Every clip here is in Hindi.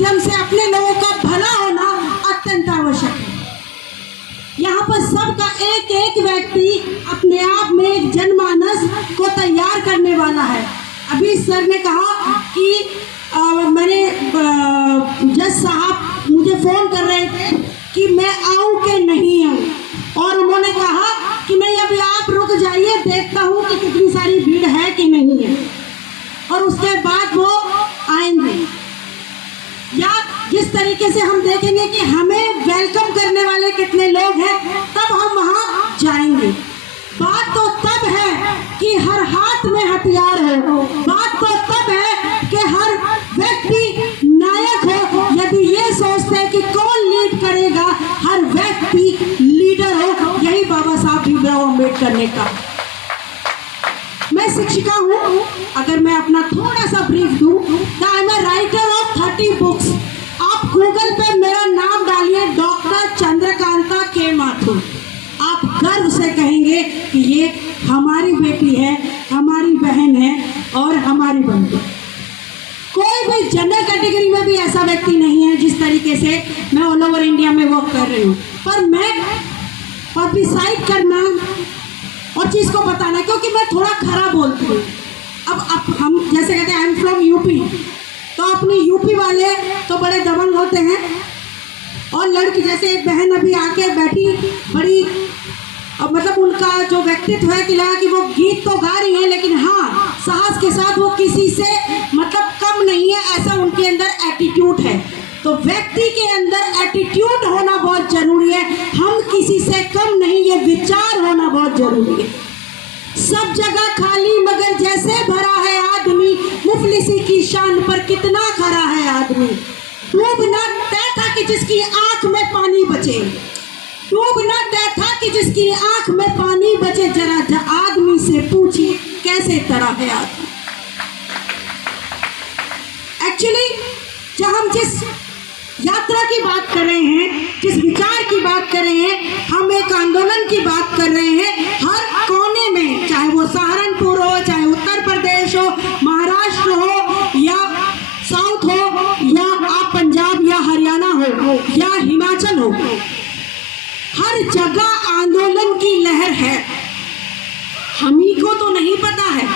माध्यम से अपने लोगों का भला होना अत्यंत आवश्यक है। यहाँ पर सबका एक एक व्यक्ति अपने आप में एक जनमानस को तैयार करने वाला है। अभी सर ने कहा कि मैंने जज साहब मुझे फोन कर रहे थे कि मैं आऊँ कि नहीं आऊँ, और उन्होंने कहा कि नहीं अभी आप रुक जाइए, देखता हूँ कि कितनी सारी भीड़ है कि नहीं है, और उसके बाद वो आएंगे। या जिस तरीके से हम देखेंगे कि हमें वेलकम करने वाले कितने लोग हैं, तब हम वहाँ जाएंगे। बात तो तब है कि हर हाथ में हथियार हो, बात तो तब है कि हर व्यक्ति नायक हो। यदि ये सोचते हैं कि कौन लीड करेगा, हर व्यक्ति लीडर हो। यही बाबा साहब भीमराव अम्बेडकर ने कहा। मैं शिक्षिका हूँ, अगर मैं अपना थोड़ा सा ब्रीफ दूँ तो I am a writer of 30 books. आप गूगल पे मेरा नाम डालिए, डॉक्टर चंद्रकांता के माथुर, आप गर्व से कहेंगे कि ये हमारी बेटी है, हमारी बहन है और हमारी बंधु। कोई भी जनरल कैटेगरी में भी ऐसा व्यक्ति नहीं है जिस तरीके से मैं ऑल ओवर इंडिया में वर्क कर रही हूँ। पर मैं पब्लिसाइड करना और चीज़ को बताना, क्योंकि मैं थोड़ा खरा बोलती हूँ। अब हम जैसे कहते हैं आई एम फ्रॉम यूपी, तो अपने यूपी वाले तो बड़े दबंग होते हैं, और लड़की जैसे एक बहन अभी आके बैठी, बड़ी मतलब उनका जो व्यक्तित्व है कि लगा कि वो गीत तो गा रही है, लेकिन हाँ साहस के साथ वो किसी से मतलब कम नहीं है, ऐसा उनके अंदर एटीट्यूड है। तो व्यक्ति के अंदर एटीट्यूड होना बहुत जरूरी है, हम किसी से कम नहीं, ये विचार होना बहुत जरूरी है। सब जगह खाली मगर जैसे भरा है आदमी, मुफलिसी की शान पर कितना खरा है आदमी। डूबना तय था कि जिसकी आंख में पानी बचे, डूबना तय था कि जिसकी आंख में पानी बचे, जरा आदमी से पूछिए कैसे तरा है आदमी। एक्चुअली जब हम जिस यात्रा की बात कर रहे हैं, जिस विचार की बात कर रहे हैं, हम एक आंदोलन की बात कर रहे हैं। हर कोने में, चाहे वो सहारनपुर हो, चाहे उत्तर प्रदेश हो, महाराष्ट्र हो या साउथ हो, या आप पंजाब या हरियाणा हो या हिमाचल हो, हर जगह आंदोलन की लहर है। हम ही को तो नहीं पता है,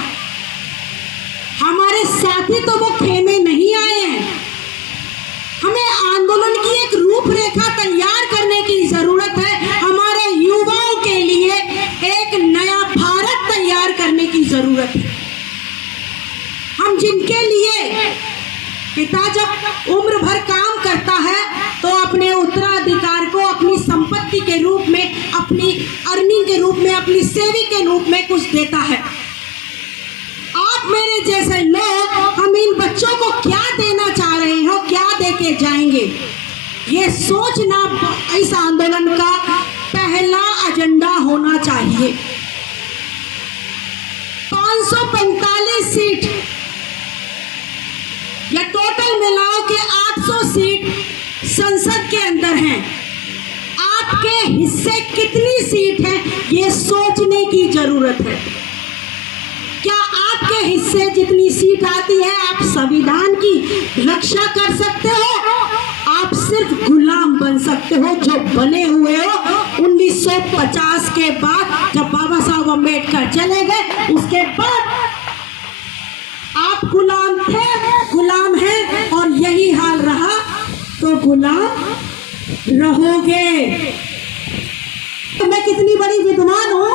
हमारे साथी तो वो खेमे नहीं आए हैं। हमें आंदोलन की एक रूपरेखा तैयार करने की जरूरत है। हमारे युवाओं के लिए एक नया भारत तैयार करने की जरूरत है। हम जिनके लिए पिता जब उम्र भर काम करता है तो अपने उत्तराधिकार को अपनी संपत्ति के रूप में, अपनी अर्निंग के रूप में, अपनी सेविंग के रूप में कुछ देता है। आप मेरे जैसे लोग, हम इन बच्चों को क्या देना चाह रहे हो, क्या देके जाएंगे, ये सोचना इस आंदोलन का पहला एजेंडा होना चाहिए। 545 सीट या टोटल मिलाओ के 800 सीट संसद के अंदर हैं। आपके हिस्से कितनी सीट है, ये सोचने की जरूरत है। क्या आपके हिस्से जितनी सीट आती है, आप संविधान की रक्षा कर सकते हो? आप सिर्फ गुलाम बन सकते हो, जो बने हुए हो 1950 के बाद, जब बाबा साहब अम्बेडकर चले गए, उसके बाद आप गुलाम थे, गुलाम हैं, और यही हाल रहा तो गुलाम रहोगे। तो मैं कितनी बड़ी विद्वान हूं,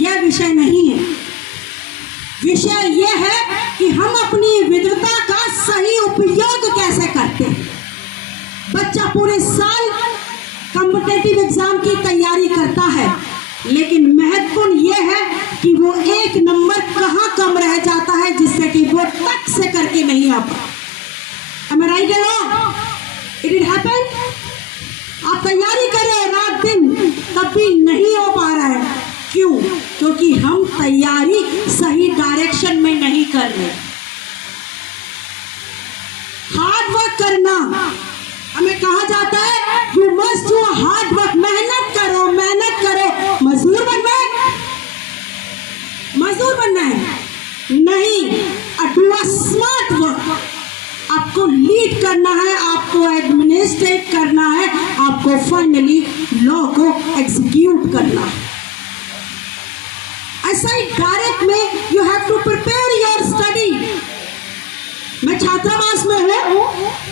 यह विषय नहीं है। विषय यह है कि हम अपनी विद्वता का सही उपयोग कैसे करते हैं। बच्चा पूरे साल कॉम्पिटिटिव एग्जाम की तैयारी करता है, लेकिन महत्वपूर्ण यह है कि वो एक नंबर कहाँ कम रह जाता है, जिससे कि वो तक से करके नहीं आ पाता। Am I right or wrong? It happen? आप तैयारी कर रहे हो रात दिन, तब भी नहीं हो पा रहा है। क्यों? क्योंकि हम तैयारी सही डायरेक्शन में नहीं कर रहे। हार्ड वर्क करना, हमें कहा जाता है you must do hard work, मेहनत करो, मेहनत करो। मजदूर बनना है, मजदूर बनना है नहीं, डू अ स्मार्ट वर्क। आप आपको लीड करना है, आपको एडमिनिस्ट्रेट करना है, आपको फाइनली लॉ को एग्जीक्यूट करना है। ऐसा ही डायरेक्ट में you have to prepare your study. मैं छात्रावास में हूँ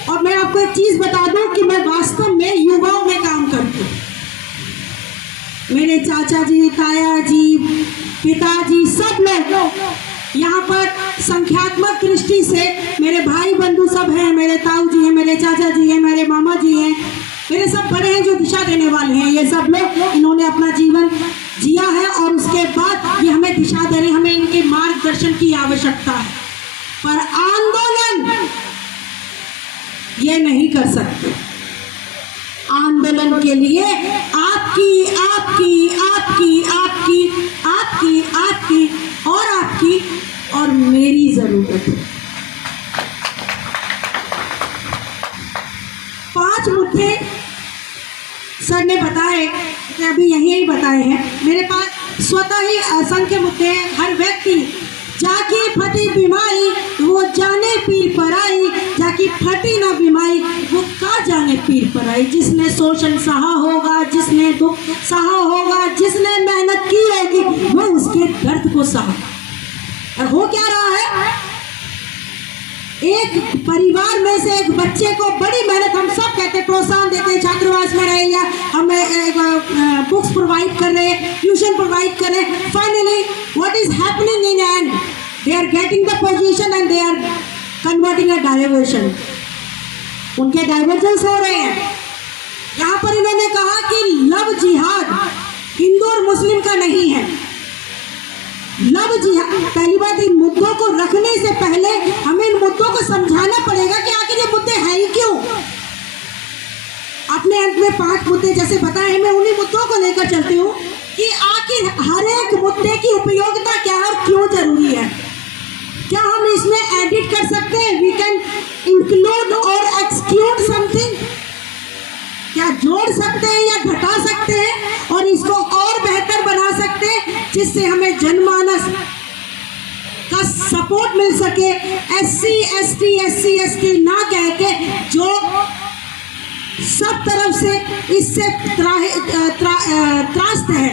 और मैं आपको एक चीज बता दूं कि मैं वास्तव में युवाओं में काम करती हूँ। मेरे चाचा जी, ताया जी, पिताजी, सब लोग यहाँ पर संख्यात्मक दृष्टि से मेरे भाई बंधु सब हैं, मेरे ताऊ जी हैं, मेरे चाचा जी हैं, मेरे मामा जी हैं, मेरे सब बड़े हैं जो दिशा देने वाले हैं। ये सब लोग इन्होंने अपना जीवन जिया है और उसके बाद ये हमें दिशा दे रहे हैं। हमें इनके मार्गदर्शन की आवश्यकता है, पर आंदोलन ये नहीं कर सकते। आंदोलन के लिए आपकी आपकी आपकी आपकी आपकी आपकी और आपकी और मेरी जरूरत है। 5 मुद्दे सर ने बताए, अभी यही बताए हैं। मेरे पास स्वतः ही असंख्य मुद्दे हैं। हर व्यक्ति जाकी फटी बीमारी वो जाने पीर पर आई, जाकी फटी ना बीमारी वो का जाने पीर पर आई। जिसने शोषण सहा होगा, जिसने दुख सहा होगा, जिसने मेहनत की होगी वो उसके दर्द को सहा। और हो क्या रहा है, एक परिवार में से एक बच्चे को बड़ी मेहनत, हम सब कहते हैं प्रोत्साहन देते हैं, छात्रावास में रहे या हमें बुक्स प्रोवाइड कर रहे हैं, ट्यूशन प्रोवाइड कर रहे हैं। Finally what is happening in end, they are getting the position and they are converting a diversion. उनके डाइवर्जन्स हो रहे हैं। यहाँ पर इन्होंने कहा कि लव जिहाद हिंदू और मुस्लिम का नहीं है। लव जिहाद, पहली बात इन मुद्दों को रखने से पहले हमें इन मुद्दों को समझाना पड़ेगा कि आखिर ये मुद्दे हैं ही क्यों। अपने अंत में 5 मुद्दे जैसे बताए, मैं उन्हीं मुद्दों को लेकर चलती हूँ कि आखिर हर एक मुद्दे की उपयोगिता क्या है और क्यों जरूरी है। क्या हम इसमें एडिट कर सकते हैं, वी कैन इंक्लूड और एक्सक्लूड समथिंग, क्या जोड़ सकते हैं या घटा सकते हैं और इसको और बेहतर बना सकते हैं जिससे हमें जनमानस का सपोर्ट मिल सके। SC ST ना कह के जो सब तरफ से इससे त्रास्त है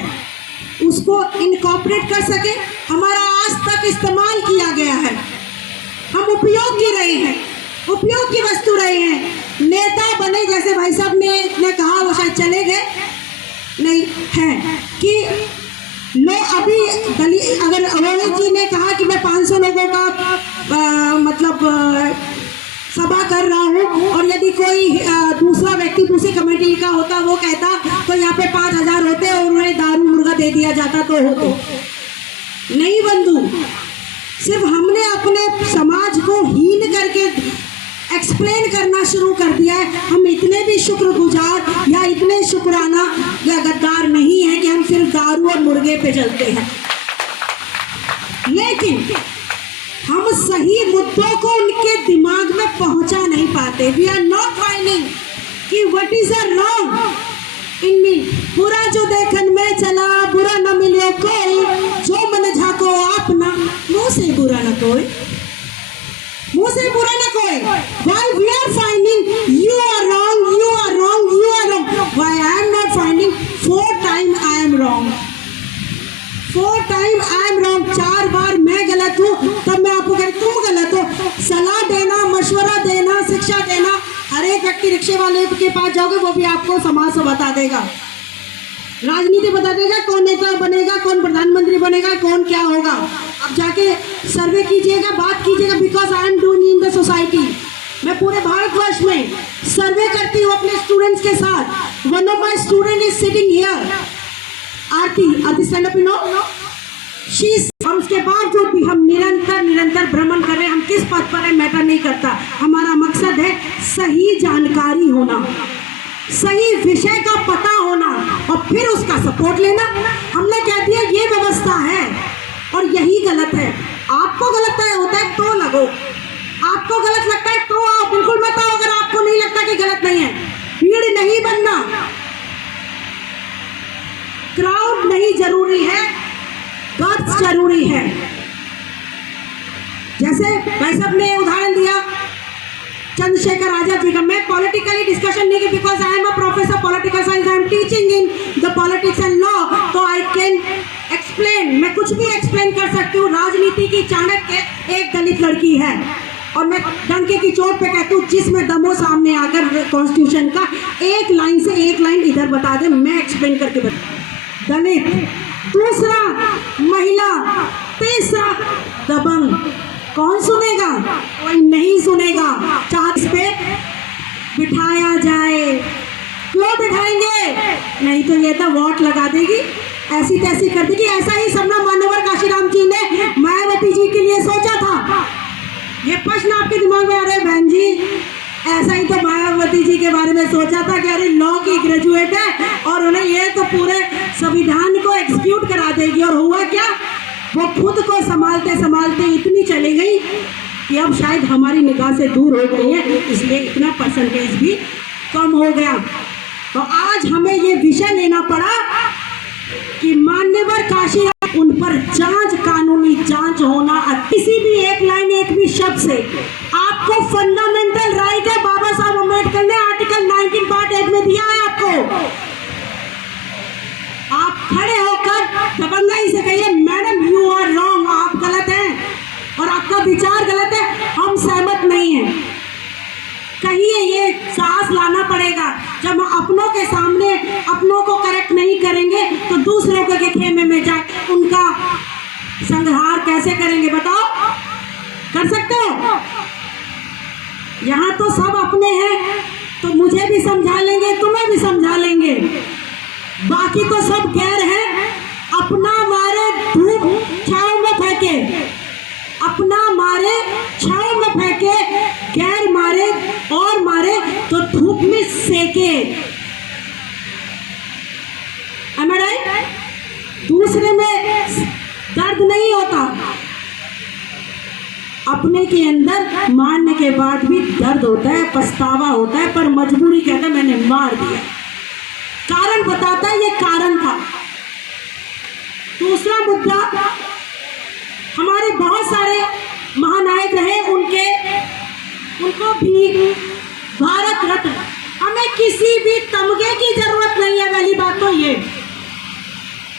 उसको इनकॉर्पोरेट कर सके। हमारा आज तक इस्तेमाल किया गया है, हम उपयोग की रहे हैं, उपयोग की वस्तु रहे हैं। नेता बने जैसे भाई साहब ने कहा, वो शायद चले गए नहीं है, कि लोग अभी अगर रोहित जी ने कहा कि मैं 500 लोगों का मतलब सभा कर रहा हूँ और यदि कोई दूसरा व्यक्ति दूसरी कमेटी का होता वो कहता तो यहाँ पे 5000 होते और उन्हें दारू मुर्गा दे दिया जाता तो होते नहीं। बंधु, सिर्फ हमने अपने समाज को हीन करके एक्सप्लेन करना शुरू कर दिया है। हम इतने भी शुक्रगुजार या इतने शुक्राना या गद्दार नहीं है कि हम सिर्फ दारू और मुर्गे पे चलते हैं, लेकिन हम सही मुद्दों को उनके दिमाग में पहुंचा नहीं पाते। वी आर नॉट फाइंडिंग कि what is a wrong in me. बुरा जो देखन में चला बुरा न मिले कोई, जो मन झाको अपना मुंह से बुरा न कोई, मुंह से बुरा न कोई। Why we are finding you are wrong, you are wrong, you are wrong. Why I am not finding 4 times I am wrong. 4 times I am wrong. 4 बार मैं गलत हूँ तब मैं आपको कहती तुम गलत हो। सलाह देना, मशवरा देना, शिक्षा देना, हर एक व्यक्ति रिक्शे वाले के पास जाओगे वो भी आपको समाज से बता देगा, राजनीति बता देगा, कौन नेता बनेगा, कौन प्रधानमंत्री बनेगा, कौन क्या होगा। अब जाके सर्वे कीजिएगा, बात कीजिएगा, because I am doing in the society. मैं पूरे भारतवर्ष में सर्वे करती हूँ अपने स्टूडेंट्स के साथ। One of my student is sitting here, Aarti stand up, you know she. और उसके बावजूद भी हम निरंतर भ्रमण कर रहे हैं। हम किस पद पर है मैटर नहीं करता, हमारा मकसद है सही जानकारी होना, सही विषय का पता होना और फिर उसका सपोर्ट लेना। हमने कह दिया ये व्यवस्था है और यही गलत है। आपको गलत होता है तो लगो, आपको गलत लगता है तो आओ, बिल्कुल मत आओ अगर आपको नहीं लगता कि गलत नहीं है। भीड़ नहीं बनना, क्राउड नहीं जरूरी है, गट्स जरूरी है। जैसे भाई साहब ने उदाहरण दिया चंद्रशेखर आजाद जी का। मैं पॉलिटिकली डिस्कशन नहीं की, because I am a professor political science, I am teaching in the politics and law, तो आई कैन एक्सप्लेन, मैं कुछ भी एक्सप्लेन कर सकती हूँ। राजनीति की चाणक्य एक दलित लड़की है, और मैं डंके की चोट पे कहती हूँ, जिसमें दमो सामने आकर कॉन्स्टिट्यूशन का एक लाइन से एक लाइन इधर बता दे, मैं एक्सप्लेन करके बता। दलित, दूसरा महिला, तीसरा दबंग। कौन सुनेगा? कोई नहीं सुनेगा। चाहे इस पे बिठाया जाए, क्यों बिठाएंगे? नहीं तो ये तो वोट लगा देगी, ऐसी तैसी कर देगी। ऐसा ही सपना मान्यवर काशीराम जी ने मायावती जी के लिए सोचा था। ये प्रश्न आपके दिमाग में आ रहे हैं बहन जी, ऐसा ही तो मायावती जी के बारे में सोचा था कि अरे लॉ की ग्रेजुएट है और उन्हें ये तो पूरे संविधान को एग्जीक्यूट करा देगी। और हुआ क्या? वो खुद को संभालते संभालते इतनी चली गई कि अब शायद हमारी निगाह से दूर हो गई है, इसलिए इतना परसेंटेज भी कम हो गया। तो आज हमें ये विषय लेना पड़ा कि मान्यवर काशीराम, उन पर जांच, कानूनी जांच होना। किसी भी एक लाइन, एक भी शब्द से आपको फंडामेंटल राइट है, बाबा साहब अम्बेडकर ने आर्टिकल 19 पार्ट 8 में दिया है आपको। आप खड़े होकर दबंगाई से कहिए मैडम यू आर रॉन्ग, आप गलत हैं और आपका विचार गलत है, हम सहमत नहीं हैं। कहिए, ये साहस लाना पड़ेगा। जब हम अपनों के सामने अपनों को करेक्ट नहीं करेंगे तो दूसरों के खेमे में जाकर उनका संहार कैसे करेंगे? बताओ, कर सकते हो? यहाँ तो सब अपने हैं, तो मुझे भी समझा लेंगे, तुम्हें भी समझा लेंगे, बाकी तो सब गैर हैं। अपना मारे धूप छांव में फेंके, अपना मारे छांव में फेंके, गैर मारे और मारे तो धूप में सेके। Am I right? दूसरे में दर्द नहीं होता, अपने के अंदर मारने के बाद भी दर्द होता है, पछतावा होता है, पर मजबूरी कहता है मैंने मार दिया। कारण बताता है, ये कारण था। दूसरा मुद्दा, हमारे बहुत सारे महानायक रहे, उनको भी भारत रत्न, हमें किसी भी तमगे की जरूरत नहीं है। पहली बात तो ये,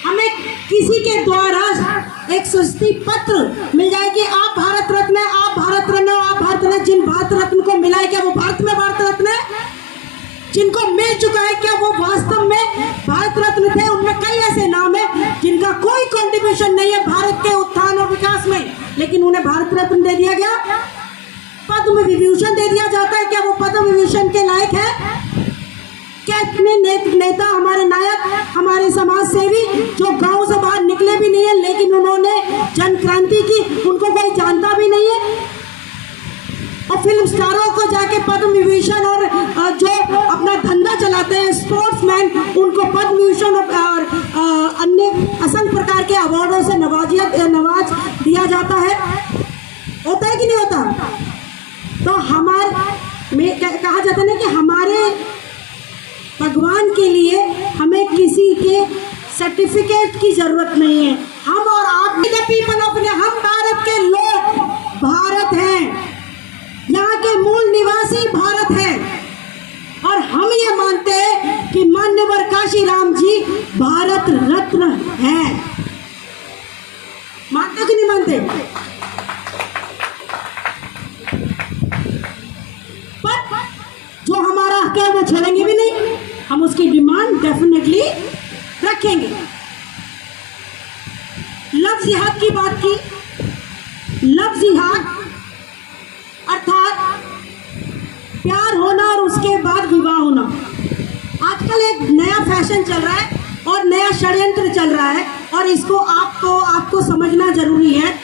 हमें किसी के द्वारा एक सस्ती पत्र मिल जाएगी, आप भारत रत्न है, आप भारत रत्न, आप भारत रत्न। जिन भारत रत्न को मिला है, क्या वो भारत में भारत रत्न है? जिनको मिल चुका है, क्या वो वास्तव में भारत रत्न थे? उनमें कई ऐसे नाम है जिनका कोई कंट्रीब्यूशन नहीं है भारत के उत्थान और विकास में, लेकिन उन्हें भारत रत्न दे दिया गया, पद्म विभूषण दे दिया जाता है। क्या वो पद्म विभूषण के लायक है? क्या इतने नेता, हमारे नायक, हमारे समाज सेवी जो गांव से बाहर निकले भी नहीं है, लेकिन उन्होंने जन क्रांति की, उनको कोई जानता भी नहीं है। और फिल्म स्टारों को जाके पद्म विभूषण, और जो अपना धंधा चलाते हैं स्पोर्ट्समैन, उनको पद्म विभूषण और अन्य असंख्य प्रकार के अवार्डों से नवाज दिया जाता है। होता है कि नहीं होता? तो में कहा जाता है ना कि हमारे भगवान के लिए हमें किसी के सर्टिफिकेट की जरूरत नहीं है। हम और आप पीपल ऑफ, हम भारत के लोग भारत हैं, यहाँ के मूल निवासी भारत है, और हम ये मानते हैं कि मान्यवर काशीराम जी भारत रत्न है। मानते कि नहीं मानते? पर जो हमारा हक है वो छोड़ेंगे भी नहीं, हम उसकी डिमांड डेफिनेटली रखेंगे। लव जिहाद की बात की, लव जिहाद अर्थात प्यार होना और उसके बाद विवाह होना। आजकल एक नया फैशन चल रहा है और नया षड्यंत्र चल रहा है, और इसको आपको समझना जरूरी है।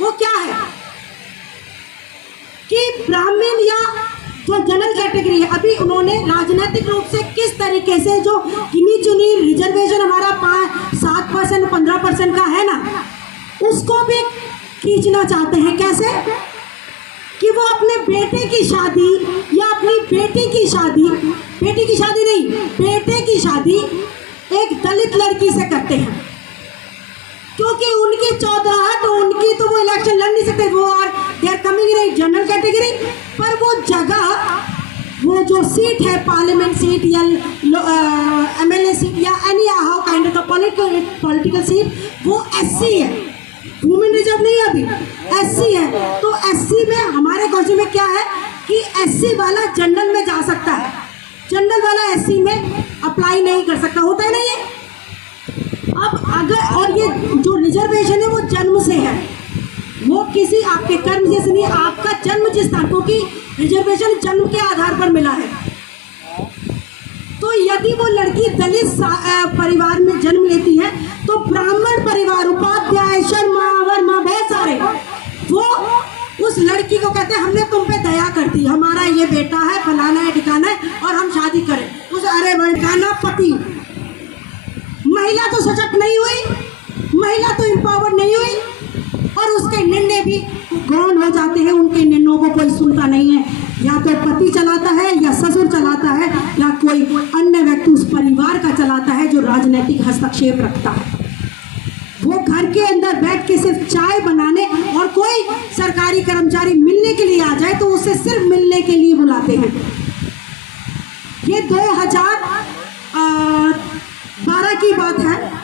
वो क्या है कि ब्राह्मण या जो जनरल कैटेगरी है, अभी उन्होंने राजनीतिक रूप से किस तरीके से जो गिनी चुनी रिजर्वेशन हमारा 7% 15% का है ना, उसको भी खींचना चाहते हैं। कैसे? कि वो अपने बेटे की शादी या अपनी बेटी की शादी नहीं, बेटे की शादी एक दलित लड़की से करते हैं, क्योंकि उनकी चौधराहट, उनकी तो वो इलेक्शन लड़ नहीं सकते, वो और they are coming in general category. पर वो जगह, वो जो सीट है पार्लियामेंट सीट या एमएलए सीट या any how kind of political seat, वो एससी है, वुमेन रिजर्व नहीं है, अभी एससी है। तो एससी में हमारे कॉन्स्टिट्यूशन में क्या है कि एससी वाला जनरल में जा सकता है, जनरल वाला एससी में अप्लाई नहीं कर सकता, होता है ना ये। अब अगर, और ये जो रिजर्वेशन है वो जन्म से है, वो किसी आपके कर्म से नहीं, आपका जन्म जिस स्थान, क्योंकि रिजर्वेशन जन्म के आधार पर मिला है। तो यदि वो लड़की दलित परिवार में जन्म लेती है तो ब्राह्मण परिवार, उपाध्याय, शर्मा, वर्मा, बहुत सारे, वो उस लड़की को कहते हैं हमने तुम पे दया कर दी, हमारा ये बेटा है, फलाना है, ठिकाना है, और हम शादी करें। उस अरे ठिकाना पति, महिला तो सशक्त नहीं हुई, महिला तो एम्पावर नहीं हुई, और उसके निर्णय भी गौण हो जाते हैं, उनके निर्णयों को कोई सुनता नहीं है। या तो पति चलाता है, या ससुर चलाता है, या कोई अन्य व्यक्ति उस परिवार का चलाता है जो राजनीतिक हस्तक्षेप रखता है। वो घर के अंदर बैठ के सिर्फ चाय बनाने, और कोई सरकारी कर्मचारी मिलने के लिए आ जाए तो उसे सिर्फ मिलने के लिए बुलाते हैं। ये 2012 की बात है।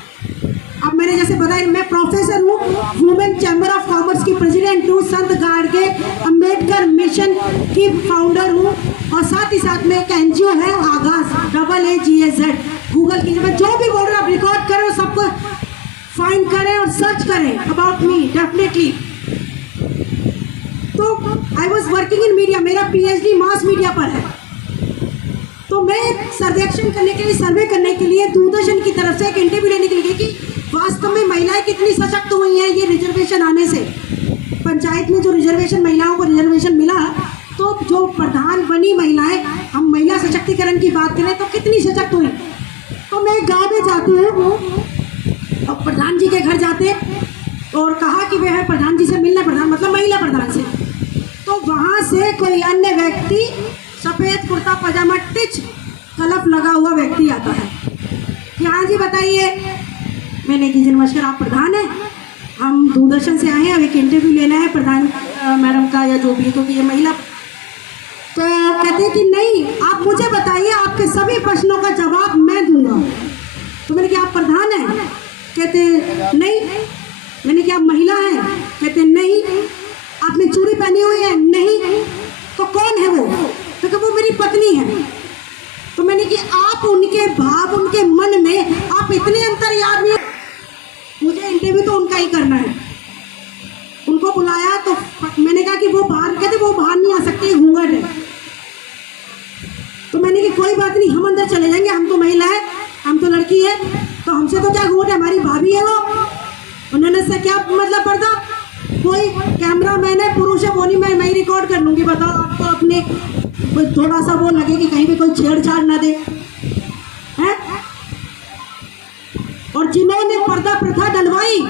अब मैंने जैसे बताया, मैं प्रोफेसर हूँ, वुमेन चैम्बर ऑफ कॉमर्स की प्रेसिडेंट हूँ, संत गाड़गे अंबेडकर मिशन की फाउंडर हूँ, और साथ ही साथ में एक एनजीओ है आगाज, AAGAZ। गूगल की जब जो भी बोल रहे आप रिकॉर्ड करें, सबको फाइंड करें और सर्च करें अबाउट मी डेफिनेटली। तो I was working in media, मेरा PhD मास मीडिया पर है। तो मैं सर्वेक्षण करने के लिए, सर्वे करने के लिए दूरदर्शन की तरफ से एक इंटरव्यू लेने के लिए गई कि वास्तव में महिलाएं कितनी सशक्त हुई हैं ये रिजर्वेशन आने से। पंचायत में जो रिजर्वेशन, महिलाओं को रिजर्वेशन मिला, तो जो प्रधान बनी महिलाएं, हम महिला सशक्तिकरण की बात करें तो कितनी सशक्त हुई। तो मैं गाँव में जाती हूँ और प्रधान जी के घर जाते और कहा कि वह प्रधान जी से मिलना, प्रधान मतलब महिला प्रधान से। तो वहाँ से कोई अन्य व्यक्ति, सफ़ेद कुर्ता पजामा टिच कलफ लगा हुआ व्यक्ति आता है कि हाँ जी बताइए। मैंने कि जी नमस्कार, आप प्रधान हैं, हम दूरदर्शन से आए हैं, अब एक इंटरव्यू लेना है प्रधान मैडम का या जो भी, क्योंकि ये महिला। तो कहते हैं कि नहीं, आप मुझे बताइए, आपके सभी प्रश्नों का जवाब मैं दूंगा। तो मैंने कहा आप प्रधान हैं? कहते नहीं। मैंने कहा आप महिला हैं? कहते नहीं। आपने चूड़ी पहनी हुई है? नहीं। तो कौन है वो? तो क्या वो मेरी पत्नी है। तो मैंने कि आप उनके भाव, उनके मन में आप इतने अंतर्यामी, मुझे इंटरव्यू तो उनका ही करना है। उनको बुलाया तो मैंने कहा कि वो बाहर, कहते वो बाहर नहीं आ सकते, घूंघट है। तो मैंने कि कोई बात नहीं, हम अंदर चले जाएंगे, हम तो महिला है, हम तो लड़की है, तो हमसे तो क्या घूंघट है, हमारी भाभी है वो। उन्होंने से क्या मतलब पर्दा, कोई कैमरा मैन है, पुरुष है, वो नहीं, मैं रिकॉर्ड कर लूँगी। बताओ, आपको अपने थोड़ा सा वो लगे कि कहीं पे कोई छेड़छाड़ ना दे हैं। और जिन्होंने पर्दा प्रथा डलवाई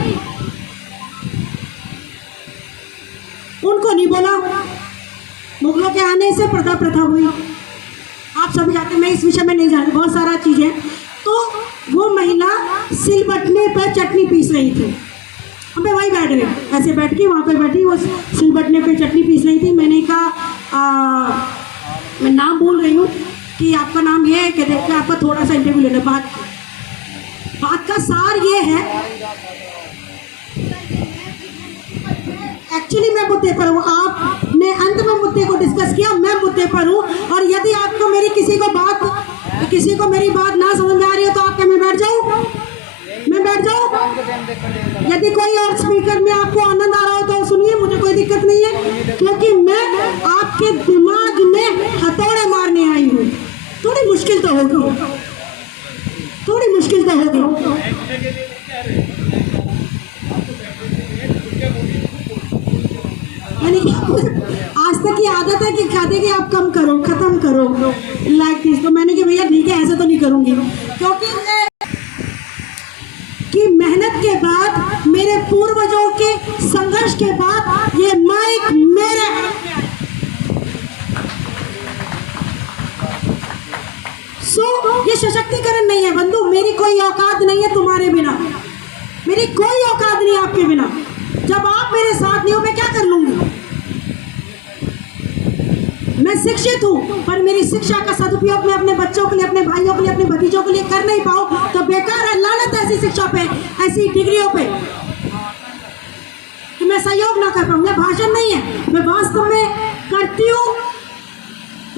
उनको नहीं बोला। मुगलों के आने से पर्दा प्रथा हुई, आप सब जानते हैं, मैं इस विषय में नहीं जानती, बहुत सारा चीज़ें। तो वो महिला सिलबट्टे पर चटनी पीस रही थी, मैं वहीं बैठ गई, ऐसे बैठ के वहाँ पे बैठी, वो सिलबट्टे पे चटनी पीस रही थी। मैंने कहा मैं नाम बोल रही हूँ कि आपका नाम ये है, कहते हैं आपका थोड़ा सा इंटरव्यू लेना। बात का सार ये है, एक्चुअली मैं मुद्दे पर हूँ, आपने अंत में मुद्दे को डिस्कस किया, मैं मुद्दे पर हूँ। और यदि आपको मेरी किसी को मेरी बात ना समझ में आ रही है तो आप क्या, मैं बैठ जाऊँ? यदि कोई और स्पीकर में आपको आनंद आ रहा हो तो सुनिए, मुझे कोई दिक्कत नहीं है, क्योंकि मैं आपके दिमाग में हथौड़े मारने आई हूँ। थोड़ी मुश्किल तो होगी। यानी कि आज तक की आदत है कि कहते कि आप कम करो, खत्म करो लाइक दिस। तो मैंने कहा भैया ठीक है, ऐसे तो नहीं करूँगी, क्योंकि कि मेहनत के बाद, मेरे पूर्वजों के संघर्ष के बाद ये माइक मेरे ये सशक्तिकरण नहीं है बंधु। मेरी कोई औकात नहीं है तुम्हारे बिना, मेरी कोई औकात नहीं आपके बिना। जब आप मेरे साथ नहीं हो मैं क्या कर लूंगी? मैं शिक्षित हूँ पर मेरी शिक्षा का सदुपयोग मैं अपने बच्चों के लिए, अपने भाइयों के लिए, अपने भतीजों के लिए कर नहीं पाऊँ तो बेकार है। लानत है ऐसी शिक्षा पे, ऐसी डिग्रियों पे कि मैं सहयोग ना कर पाऊँ। यह भाषण नहीं है, मैं वास्तव में करती हूँ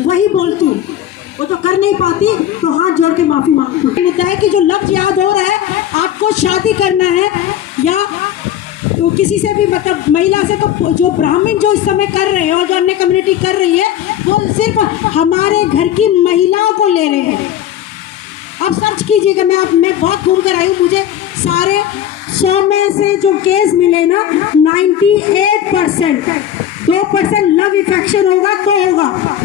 वही बोलती हूँ, वो तो कर नहीं पाती तो हाथ जोड़ के माफी मांगती हूँ। मुद्दा है कि जो लफ्ज याद हो रहा है, आपको शादी करना है या तो किसी से भी, मतलब महिला से, तो जो ब्राह्मण जो इस समय कर रहे हैं और जो अन्य कम्युनिटी कर रही है वो सिर्फ हमारे घर की महिलाओं को ले रहे हैं। अब सर्च कीजिएगा, मैं बहुत घूम कर आई हूँ, मुझे सारे 100 में से जो केस मिले ना 98%, 2% लव इफेक्शन होगा तो होगा,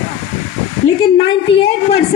लेकिन 98%